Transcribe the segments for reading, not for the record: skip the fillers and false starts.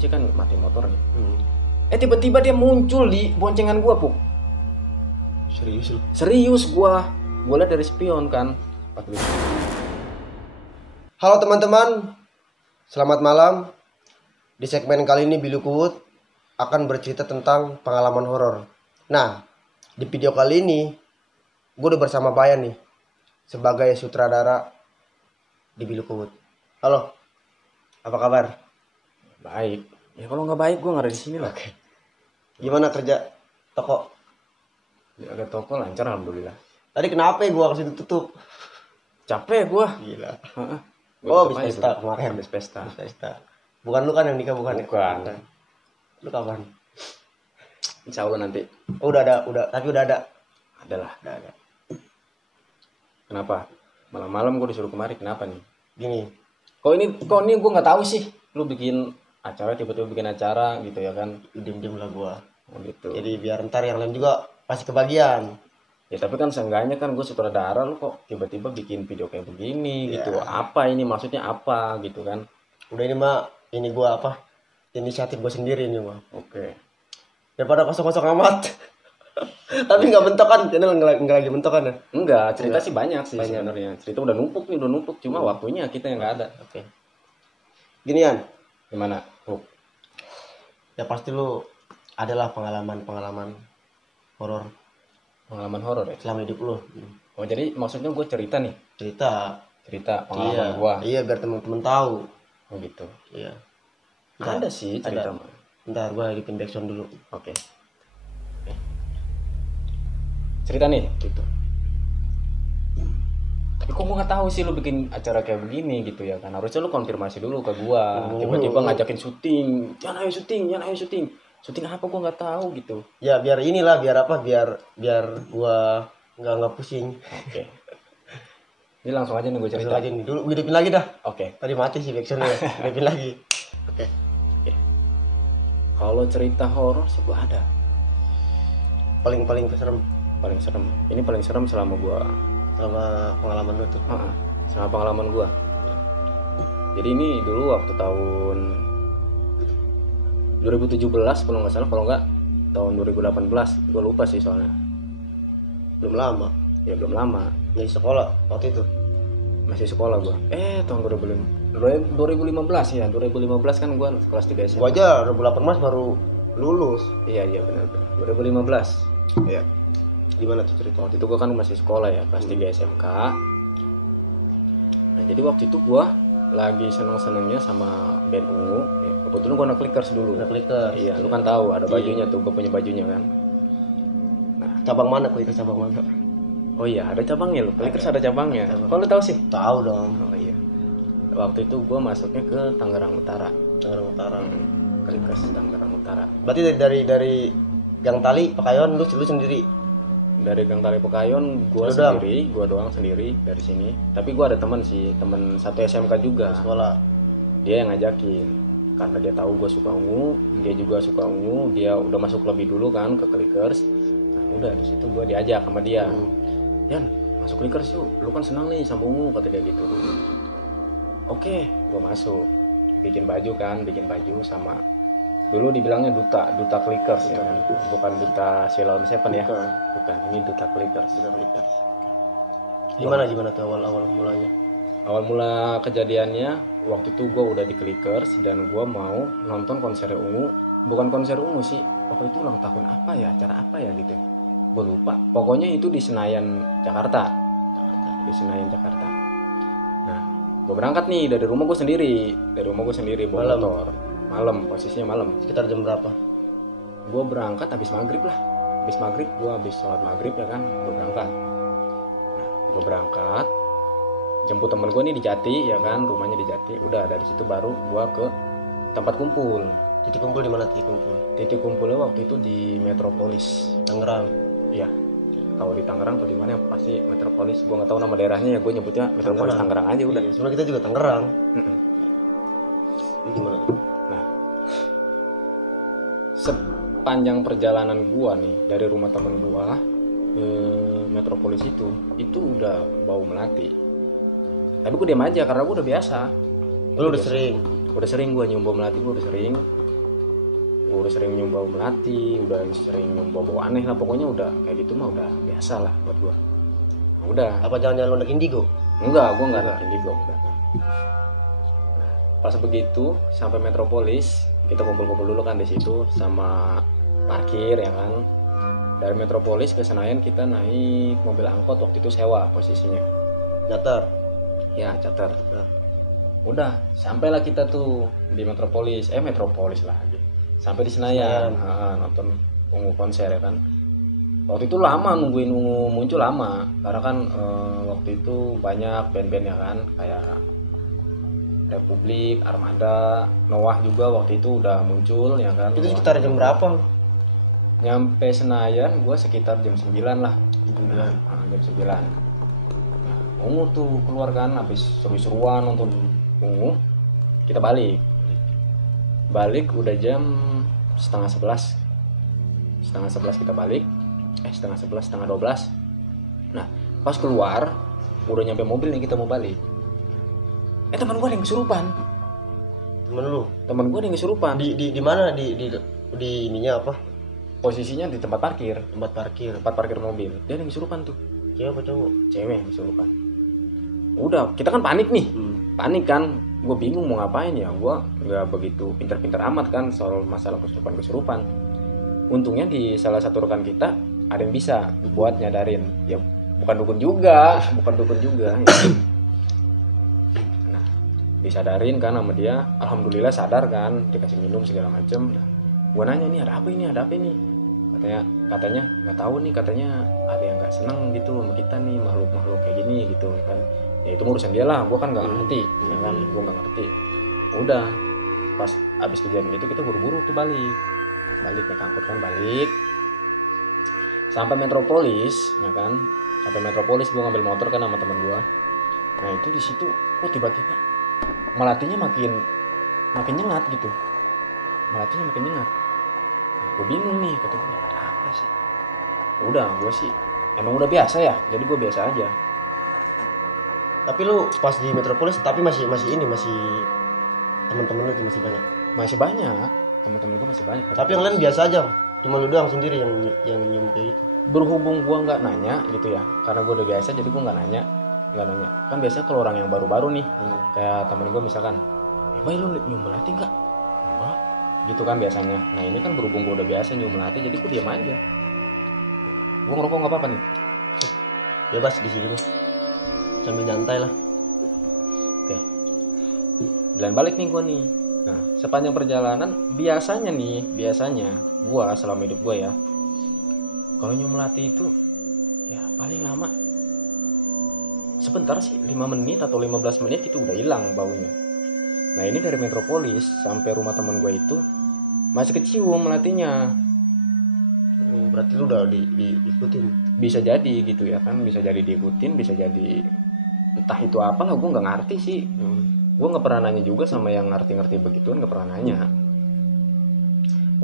sih kan mati motornya. Tiba-tiba dia muncul di boncengan gua, Puk. Serius lu? Serius gua lihat dari spion kan. Halo teman-teman, selamat malam. Di segmen kali ini Bilukut akan bercerita tentang pengalaman horor. Nah, di video kali ini gue udah bersama Bayan nih sebagai sutradara di Bilukut. Halo, apa kabar? Baik. Ya kalau nggak baik gua nggak ada di sini lah. Oke. Gimana kerja toko? Agak toko lancar alhamdulillah. Tadi kenapa ya gue kasih tutup? Capek gua. Gila. Heeh. Oh, habis pesta kemarin. Habis pesta. Habis pesta. Bukan lu kan yang nikah bukan? Bukan. Ya? Lu kapan? Insya Allah nanti. Oh, udah ada. Udah ada. Adalah. Udah ada. Kenapa? Malam-malam gue disuruh kemari. Kenapa nih? Gini. Kok ini gue nggak tahu sih. Lu bikin acara tiba-tiba bikin acara gitu ya kan? Diem-diem lah gua. Oh, gitu. Jadi biar ntar yang lain juga pasti kebagian. Ya tapi kan seenggaknya kan gue sutradara, lu kok tiba-tiba bikin video kayak begini Ya. gitu. Apa ini maksudnya apa gitu kan? Udah ini mah ini gua apa? Inisiatif gua sendiri ini mah. Oke. Daripada kosong-kosong amat. Tapi nggak bentok kan? Channel nggak lagi bentok kan ya? Enggak, cerita Enggak. sih banyak sih Banyak. sebenarnya. Cerita udah numpuk. Cuma waktunya kita yang nggak ada. Oke. Ginian. Gimana? Oh, Ya pasti lu adalah pengalaman horor pengalaman horor ya? selama hidup lu. Oh jadi maksudnya gue cerita nih. Cerita pengalaman gue. Iya, biar teman-teman tahu. Oh gitu. Iya. Ada sih cerita ada. mah. Ntar gua bikin backsound dulu. Oke. Cerita nih gitu. Tapi kok gue nggak tahu sih lu bikin acara kayak begini gitu ya kan? Harusnya lu konfirmasi dulu ke gua. Tiba-tiba ngajakin syuting, jangan ayo syuting. Syuting apa gua nggak tahu gitu. Ya biar inilah, biar apa? Biar gua nggak pusing. Oke. Ini langsung aja nih gue Langsung cerita. aja nih. Dulu gue hidupin lagi dah. Oke. Tadi mati sih backsoundnya. Hidupin lagi. Oke. Kalau cerita horor sih gua ada. Paling serem Paling serem. Ini paling serem selama gua. sama pengalaman lu tuh. Sama pengalaman gua. Jadi ini dulu waktu tahun 2017 kalau nggak salah, kalau nggak tahun 2018, gua lupa sih soalnya. Belum lama. Ya belum lama. Dari sekolah waktu itu. Masih sekolah gua. Tahun 2015 ya. 2015 kan gua kelas 3 SMA. Gua aja 2018 baru lulus. Iya benar. 2015. Iya. Gimana tuh cerita? Waktu itu gua kan masih sekolah ya, kelas 3 SMK. Nah, jadi waktu itu gua lagi seneng-senengnya sama band Ungu. Ya, kebetulan gua anak Clickers dulu. Anak Clickers. Iya, lu kan tahu ada bajunya tuh, gua punya bajunya kan. Cabang mana kok itu cabang mana? Oh iya, ada cabangnya lu. Clickers ada cabangnya. Kok lu tahu sih? Tahu dong. Oh iya. Waktu itu gua masuknya ke Tangerang Utara. Tangerang Utara. Clickers Tangerang Utara. Berarti dari Gang Tali Pekayon lu sendiri. Dari Gang Tali Pekayon gua doang sendiri dari sini. Tapi gua ada teman sih, teman satu SMK juga. Sekolah. Dia yang ngajakin karena dia tahu gua suka ungu, dia juga suka ungu, dia udah masuk lebih dulu kan ke Clickers. Nah, udah di situ gua diajak sama dia. Yan, masuk Clickers yuk, lu kan senang nih sama ungu, kata dia gitu. Oke, gua masuk. Bikin baju sama dulu dibilangnya duta Clickers ya kan? Bukan duta Ceylon Seven ya. Bukan, ini duta Clickers. Gimana tuh awal mulanya? Awal mula kejadiannya waktu itu gue udah di Clickers dan gue mau nonton konser ungu. Bukan konser ungu sih, waktu itu ulang tahun apa ya, acara apa ya gitu, gue lupa. Pokoknya itu di Senayan Jakarta. Nah, gue berangkat nih dari rumah gue sendiri bawa motor. Posisinya malam. Sekitar jam berapa? Gue berangkat habis maghrib gue habis sholat maghrib ya kan, gue berangkat jemput temen gue nih di Jati ya kan, rumahnya di Jati. Udah dari situ baru gue ke tempat kumpul. Titik kumpul di mana titik kumpul? Titik kumpulnya waktu itu di Metropolis Tangerang. Iya, kalau di Tangerang atau di mana pasti Metropolis. Gue nggak tahu nama daerahnya ya, gue nyebutnya Metropolis Tangerang aja udah. Iya, sebenarnya kita juga Tangerang. Ini gimana? Nah, sepanjang perjalanan gua nih dari rumah temen gua ke Metropolis itu udah bau melati. Tapi gua diam aja karena gua udah biasa. Lu udah sering? Udah sering gua nyium bau melati, gua udah sering. udah sering nyoba melati, udah sering nyoba bau aneh lah, pokoknya udah kayak gitu mah udah biasa lah buat gua. Nah, udah. Apa jangan-jangan lu anak indigo? Enggak, gua enggak anak indigo. Nah, pas begitu sampai Metropolis, kita kumpul-kumpul dulu kan di situ sama parkir ya kan. Dari Metropolis ke Senayan kita naik mobil angkot, waktu itu sewa posisinya. Datar. Ya, charter. Udah, sampailah kita tuh di Metropolis lagi. Sampai di Senayan. Nonton Ungu konser ya kan. Waktu itu lama nungguin Ungu muncul lama, karena kan waktu itu banyak band-band ya kan, kayak Republik, Armada, Noah juga waktu itu udah muncul ya kan. Itu sekitar jam berapa? Nyampe Senayan gua sekitar jam 9 lah. Jam 9. Nah, Ungu tuh keluar kan, habis seru-seruan nonton Ungu. Kita balik udah jam setengah 11 kita balik. Setengah 12. Nah, pas keluar udah nyampe mobil nih, kita mau balik. Teman gua ada yang kesurupan. Temen gua ada yang kesurupan. Di mana di ininya apa? Posisinya di tempat parkir mobil. Dia ada yang kesurupan tuh. Cewek apa cowok? Cewek yang kesurupan. Udah, kita kan panik nih. Panik kan, gue bingung mau ngapain ya. Gue nggak begitu pintar-pintar amat kan soal masalah kesurupan. Untungnya di salah satu rekan kita ada yang bisa buat nyadarin. Ya bukan dukun juga. Ya. Nah, disadarin kan sama dia. Alhamdulillah sadar kan, dikasih minum segala macem. Nah, gue nanya nih ada apa ini? Katanya nggak tahu nih, katanya ada yang nggak seneng gitu sama kita nih, makhluk kayak gini gitu kan. Ya itu urusan dia lah, gue kan nggak ngerti, ya kan, gue nggak ngerti. Udah, pas abis kejadian itu kita buru-buru tuh balik naik angkot kan, balik sampai Metropolis, ya kan. Sampai Metropolis gue ngambil motor kan sama teman gue. Nah itu di situ, kok tiba-tiba melatinya makin nyengat gitu. Nah, gue bingung nih, kata gue ada apa sih. Udah, gue sih emang udah biasa ya, jadi gue biasa aja. Tapi lu pas di Metropolis tapi masih teman-teman lu masih banyak. Masih banyak, teman-teman gue masih banyak. Tapi yang lain biasa aja, cuma lu doang sendiri yang nyium kayak gitu. Berhubung gue nggak nanya gitu ya, karena gue udah biasa, jadi gue nggak nanya. Kan biasanya kalau orang yang baru-baru nih, kayak temen gue misalkan, "Bay, lu nyium melati nggak?" "Enggak." Gitu kan biasanya. Nah ini kan berhubung gue udah biasa nyium melati, jadi gue diam aja. Gue ngerokok nggak apa-apa nih. Bebas di sini mah. Sambil nyantai lah. Oke. Jalan balik nih gue nih. Nah sepanjang perjalanan biasanya gue selama hidup gue ya, kalau nyium melati itu ya paling lama sebentar sih, 5 menit atau 15 menit itu udah hilang baunya. Nah ini dari Metropolis sampai rumah teman gue itu masih kecium melatinya. Berarti lu udah diikutin. Bisa jadi gitu ya kan, bisa jadi diikutin, bisa jadi entah itu apalah, gue nggak ngerti sih. Gue nggak pernah nanya juga sama yang ngerti begituan, nggak pernah nanya.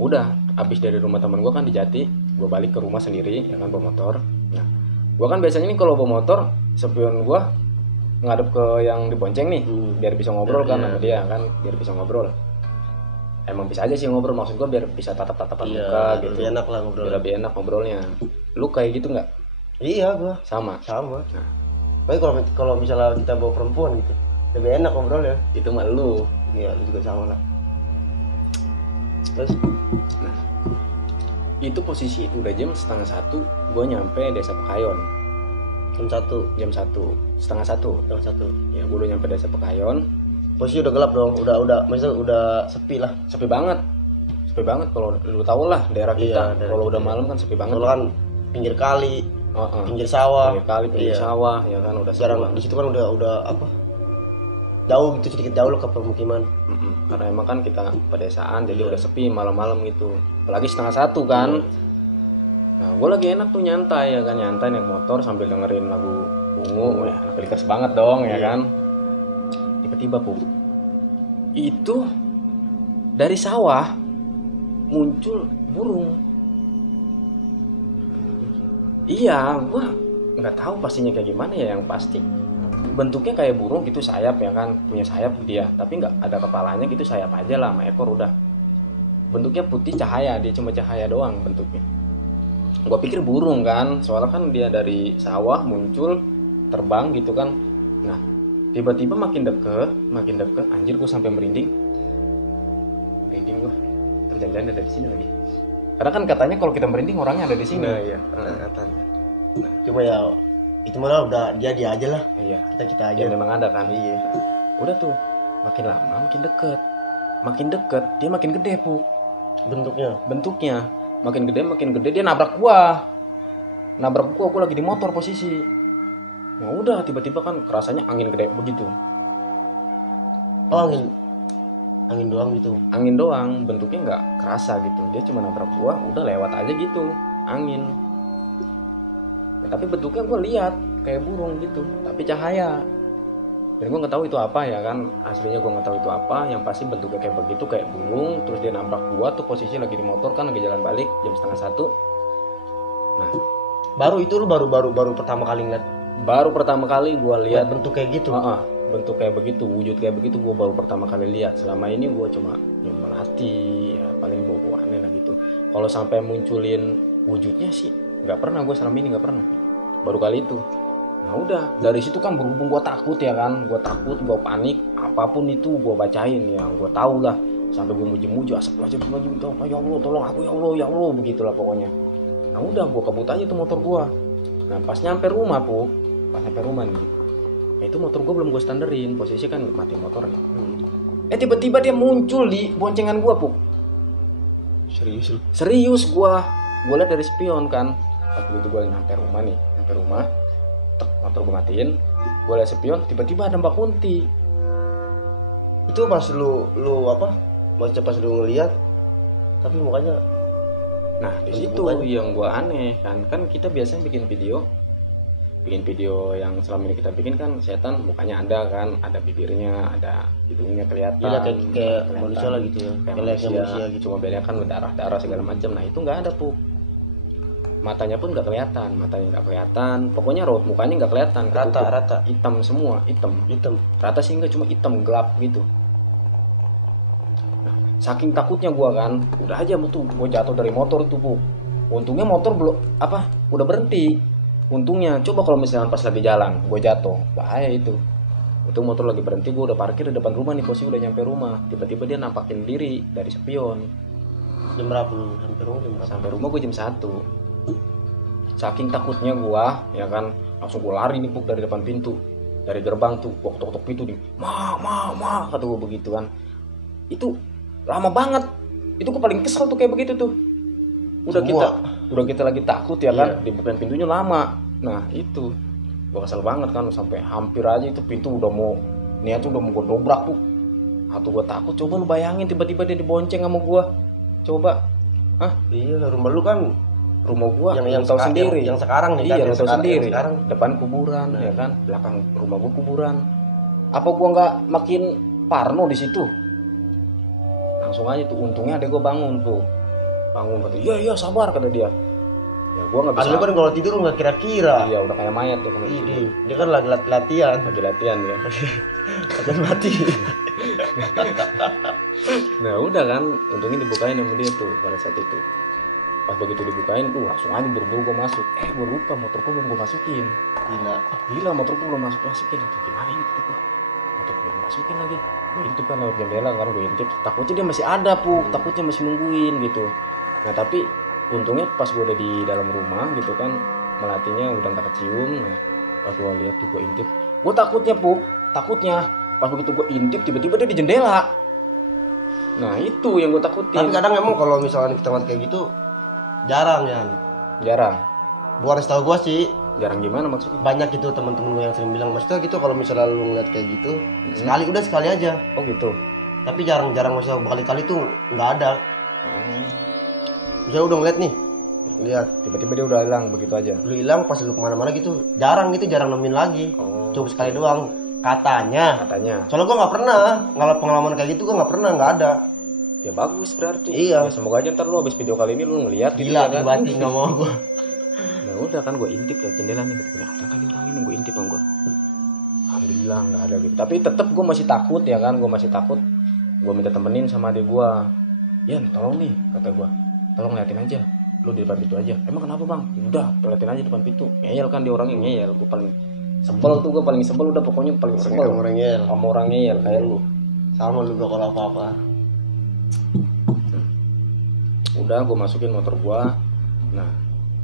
Udah abis dari rumah teman gue kan di Jati, gue balik ke rumah sendiri ya kan, bawa motor. Nah gue kan biasanya nih kalau bawa motor, spion gue ngadep ke yang dibonceng nih, biar bisa ngobrol kan sama dia kan, biar bisa ngobrol. Emang bisa aja sih ngobrol, maksud gue biar bisa tatap-tatapan muka gitu. Lebih enak lah ngobrol. Lebih enak ngobrolnya. Lu kayak gitu nggak? Iya, gue sama. Nah. Tapi kalau misalnya kita bawa perempuan gitu, lebih enak ngobrol ya. Itu mah lu. Iya, lu juga sama lah. Terus, nah, itu posisi udah jam 12:30, gue nyampe Desa Pekayon. Jam 1, setengah satu. Ya, gue udah nyampe Desa Pekayon. Posisi udah gelap dong, maksudnya udah sepi lah. Sepi banget kalau lu tau lah daerah kita. Kalau udah malam kan sepi banget. Kalau kan pinggir kali, pinggir sawah. Pinggir sawah, ya kan udah jarang. Di situ kan udah apa? Jauh gitu, sedikit jauh ke permukiman. Karena emang kan kita pedesaan, jadi udah sepi malam-malam gitu. Apalagi 12:30 kan. Nah, gue lagi enak tuh nyantai naik motor sambil dengerin lagu Ungu. Ya, anak Lakers banget dong ya kan. Tiba-tiba itu dari sawah muncul burung. Iya, gua nggak tahu pastinya kayak gimana ya, yang pasti bentuknya kayak burung gitu, sayap ya kan, punya sayap dia, tapi nggak ada kepalanya gitu, sayap aja lah, sama ekor udah. bentuknya putih cahaya, dia cuma cahaya doang bentuknya. Gue pikir burung kan, soalnya kan dia dari sawah muncul terbang gitu kan. Nah tiba-tiba makin deket, anjir gue sampai merinding gue, terjangan ada di sini lagi. Karena kan katanya kalau kita merinding orangnya ada di sini. Nah iya, katanya. Nah, cuma ya itu malah udah dia aja lah. Iya. Kita aja. Ya memang ada kan. Iya. Udah tuh, makin lama makin deket, dia makin gede Pu. Bentuknya makin gede, dia nabrak gua lagi di motor posisi. Nah udah tiba-tiba kan kerasanya angin gede begitu. Oh angin doang gitu. Angin doang, bentuknya nggak kerasa gitu. Dia cuma nabrak gua, udah lewat aja gitu angin. Ya, tapi bentuknya gua lihat kayak burung gitu, tapi cahaya. Dan gue nggak tahu itu apa ya kan, aslinya gue nggak tahu itu apa. Yang pasti bentuknya kayak begitu, kayak burung. Terus dia nabrak gue tuh posisi lagi di motor kan, lagi jalan balik jam 12:30. Nah baru pertama kali ngeliat. Baru pertama kali gue lihat bentuk kayak gitu. Bentuk kayak begitu, wujud kayak begitu gue baru pertama kali lihat. Selama ini gue cuma melatih, ya, paling bawa aneh lah gitu. Kalau sampai munculin wujudnya sih nggak pernah, gue selama ini nggak pernah. Baru kali itu. Nah udah dari situ kan berhubung gue takut ya kan, gue panik, apapun itu gue bacain yang gue tahu lah, sampai gue muji-muji astagfirullahaladzim, ya Allah tolong aku ya Allah begitulah pokoknya. Nah udah gue kebut aja tuh motor gue. Nah pas nyampe rumah nih, itu motor gue belum gue standarin, posisi kan mati motornya. Tiba-tiba dia muncul di boncengan gue Pu. Serius gue lihat dari spion kan. Pas begitu gue nyampe rumah, motor gue matiin, gue liat spion, tiba-tiba ada Mbak Kunti. Itu pas lu apa? Maksudnya pas lu ngeliat, tapi mukanya. Nah di situ yang gue aneh kan kita biasanya bikin video yang selama ini kita bikin kan setan mukanya ada kan, ada bibirnya, ada hidungnya kelihatan. Iya kayak manusia lah gitu ya. Kayak manusia gitu. Cuma bedanya kan darah segala macam. Nah itu nggak ada Pu. Matanya pun nggak kelihatan, pokoknya raut mukanya nggak kelihatan, rata hitam semua, hitam rata sih, nggak cuma hitam gelap gitu. Nah, saking takutnya gua kan, udah aja tuh gua jatuh dari motor tuh Bu. Untungnya motor udah berhenti. Untungnya, coba kalau misalnya pas lagi jalan gua jatuh, bahaya itu motor lagi berhenti, gua udah parkir di depan rumah nih, posisi udah nyampe rumah, tiba-tiba dia nampakin diri dari spion. Jam berapa lu sampai rumah gua jam 1. Saking takutnya gua ya kan, langsung gua lari nih Puk dari depan pintu, dari gerbang tuh, gua ketok pintu nih, ma kata gua begitu kan. Itu lama banget, itu gua paling kesel tuh kayak begitu tuh. Udah kita lagi takut ya kan, dibukain pintunya lama. Nah itu gua kesel banget kan, sampai hampir aja itu pintu udah mau gua dobrak Puk. Atau gua takut, coba lu bayangin tiba-tiba dia dibonceng sama gua, coba. Iya, rumah lu kan, rumah gua yang tahu sendiri, yang sekarang nih kan, yang tahu sendiri, sekarang depan kuburan ya kan, belakang rumah gua kuburan. Apa gua nggak makin parno di situ? Langsung aja tuh, untungnya adek gua bangun kata, iya sabar kata dia. Ya gua nggak bisa. Lu kan kalau tidur nggak kira-kira. Iya udah kayak mayat tuh kalau tidur. Dia kan lagi latihan ya. latihan mati. Nah udah kan, untungnya dibukain sama dia tuh pada saat itu. Pas begitu dibukain tuh langsung aja buru-buru gue masuk. Gue lupa motorku belum gue masukin. Gila motorku belum masukin. Gimana ini gitu gue? Motorku belum masukin lagi. Gue intip kan lewat jendela kan, gue intip. Takutnya dia masih ada Pu, takutnya masih nungguin gitu. Nah tapi untungnya pas gue udah di dalam rumah gitu kan, melatinya udah nggak kecium. Nah pas gue lihat tuh gue intip, gue takutnya pas begitu gue intip tiba-tiba dia di jendela. Nah itu yang gue takutin. Tapi kadang emang kalau misalnya kita ngeliat kayak gitu jarang. Bukan setahu gua sih. Jarang gimana maksudnya? Banyak gitu teman-teman yang sering bilang, maksudnya gitu kalau misalnya lu ngeliat kayak gitu, sekali aja. Oh gitu. Tapi jarang maksudnya berkali-kali tuh nggak ada. Misalnya udah ngeliat nih, lihat tiba-tiba dia udah hilang begitu aja. Lu hilang pas lu kemana-mana gitu, jarang nemuin lagi. Coba sekali doang. Katanya. Soalnya gua nggak pernah pengalaman kayak gitu, gua nggak ada. Ya bagus berarti. Iya. Ya, semoga aja ntar lu habis video kali ini lu ngeliat. Gila gitu, kan? Nggak mau gue. Nah udah kan gue intip ke jendela nih, ada kali orang ini, gue intip sama gue. Alhamdulillah nggak ada gitu. Tapi tetap gue masih takut ya kan, gue minta temenin sama adik gue. Yan tolong nih, kata gue, tolong liatin aja, lu di depan pintu aja. Emang kenapa bang? Udah liatin aja depan pintu. Ngeyel kan dia orangnya ngeyel. Gue paling sebel tuh, gue paling sebel, udah pokoknya paling sebel Orang ngeyel. sama orang ngeyel kayak lu. Sama lu gak kalau apa-apa. Udah gue masukin motor gue. Nah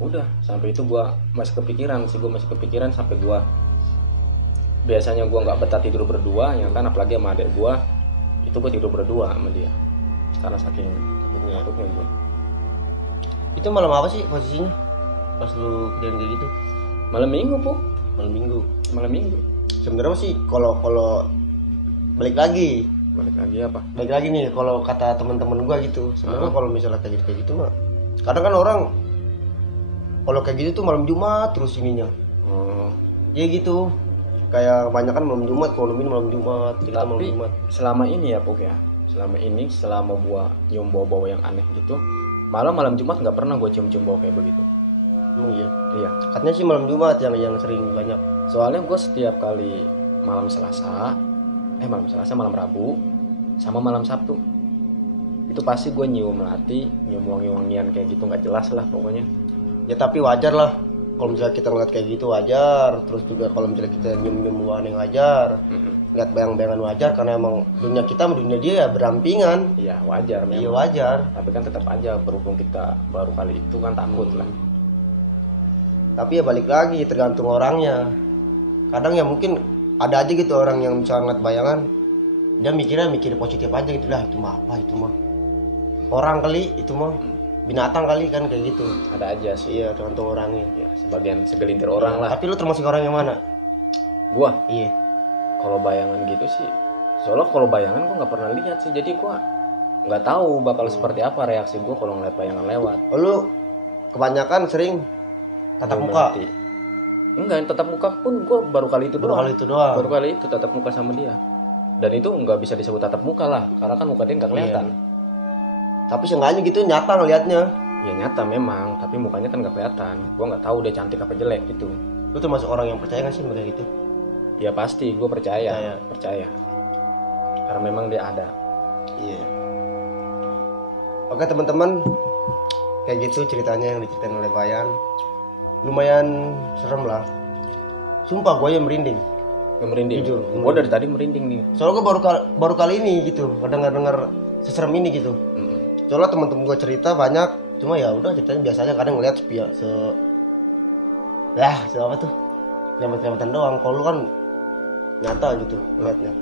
udah sampai itu gue masih kepikiran sih, gue masih kepikiran sampai gue biasanya gue nggak betah tidur berdua ya kan, apalagi sama adek gue itu gue tidur berdua sama dia karena saking takutnya gue. Itu malam apa sih posisinya pas lu kejadian kayak gitu? Malam minggu po, Malam minggu. malam minggu. Sebenarnya sih kalau balik lagi apa? Balik lagi nih kalau kata teman-teman gua gitu. Sebenarnya kalau misalnya kayak gitu mah, kadang kan orang kalau kayak gitu tuh malam Jumat terus ininya. Oh. Ya gitu. Kayak kebanyakan malam Jumat, kalau ini malam Jumat, cerita malam Tapi Jumat. selama ini ya Pok ya, selama gua nyium bau-bau yang aneh gitu, malam Jumat nggak pernah gua cium-cium bau kayak begitu. Iya. Iya. Katanya sih malam Jumat yang sering banyak. Soalnya gua setiap kali malam Rabu, sama malam Sabtu, itu pasti gua nyium melati, nyium wangi-wangian kayak gitu, nggak jelas lah pokoknya. Ya tapi wajar lah. Kalau misalnya kita ngeliat kayak gitu wajar. Terus juga kalau misalnya kita nyium-nyium wangi wajar. Lihat bayang-bayangan wajar, karena emang dunia kita sama dunia dia ya berampingan. Iya wajar memang. Iya wajar. Tapi kan tetap aja berhubung kita baru kali itu kan takut lah. Tapi ya balik lagi tergantung orangnya. Kadang ya mungkin ada aja gitu orang yang misalnya ngeliat bayangan, dia mikir positif aja gitu lah, itu mah apa, itu mah orang kali, itu mah binatang kali kan, kayak gitu. Ada aja sih. Iya tergantung orangnya. Ya, segelintir orang lah. Tapi lu termasuk orang yang mana? Gua Iya. kalau bayangan gitu sih, soalnya kalau bayangan gua nggak pernah lihat sih, jadi gua nggak tahu bakal seperti apa reaksi gua kalau ngeliat bayangan lewat. Oh, lu kebanyakan sering tatap muka? Berarti enggak, tatap muka pun gua baru kali itu doang. Baru kali itu tatap muka sama dia. Dan itu nggak bisa disebut tatap muka lah, karena kan muka dia nggak kelihatan. Iya. Tapi seenggaknya gitu nyata ngelihatnya. Ya nyata memang, tapi mukanya kan nggak kelihatan. Gua nggak tahu dia cantik apa jelek gitu. Lu termasuk orang yang percaya nggak sih kayak gitu? Ya pasti, gue percaya. Karena memang dia ada. Iya. Oke teman-teman, kayak gitu ceritanya yang diceritain oleh Bayan. Lumayan serem lah. Sumpah gue yang merinding. Yang merinding. Jujur. Gue dari tadi merinding nih. Soalnya gue baru kali ini gitu, dengar seserem ini gitu. Soalnya teman-teman gue cerita banyak, cuma ya udah ceritanya biasanya kadang ngeliat apa tuh, kelihatan doang. Kalau lu kan nyata gitu ngeliatnya.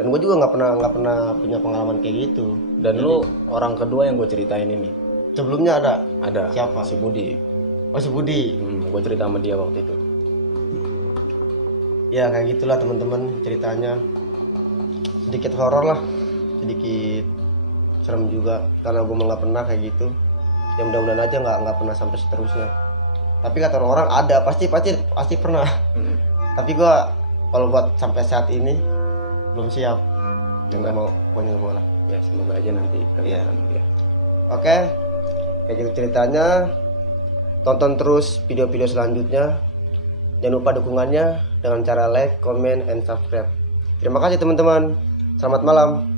Dan gue juga nggak pernah punya pengalaman kayak gitu. Dan jadi, lu orang kedua yang gue ceritain ini. Sebelumnya ada. Siapa? Si Budi. Oh si Budi. Gue cerita sama dia waktu itu. Ya kayak gitulah teman-teman ceritanya. Sedikit horor lah, sedikit serem juga karena gue nggak pernah kayak gitu. Ya mudah-mudahan aja nggak pernah sampai seterusnya. Tapi kata orang ada, pasti pernah. Tapi gue kalau buat sampai saat ini belum siap. Nggak mau, pokoknya nggak mau lah. Ya semoga aja nanti kelihatan. Ya. Oke, kayak gitu ceritanya. Tonton terus video-video selanjutnya. Jangan lupa dukungannya dengan cara like, comment, and subscribe. Terima kasih teman-teman. Selamat malam.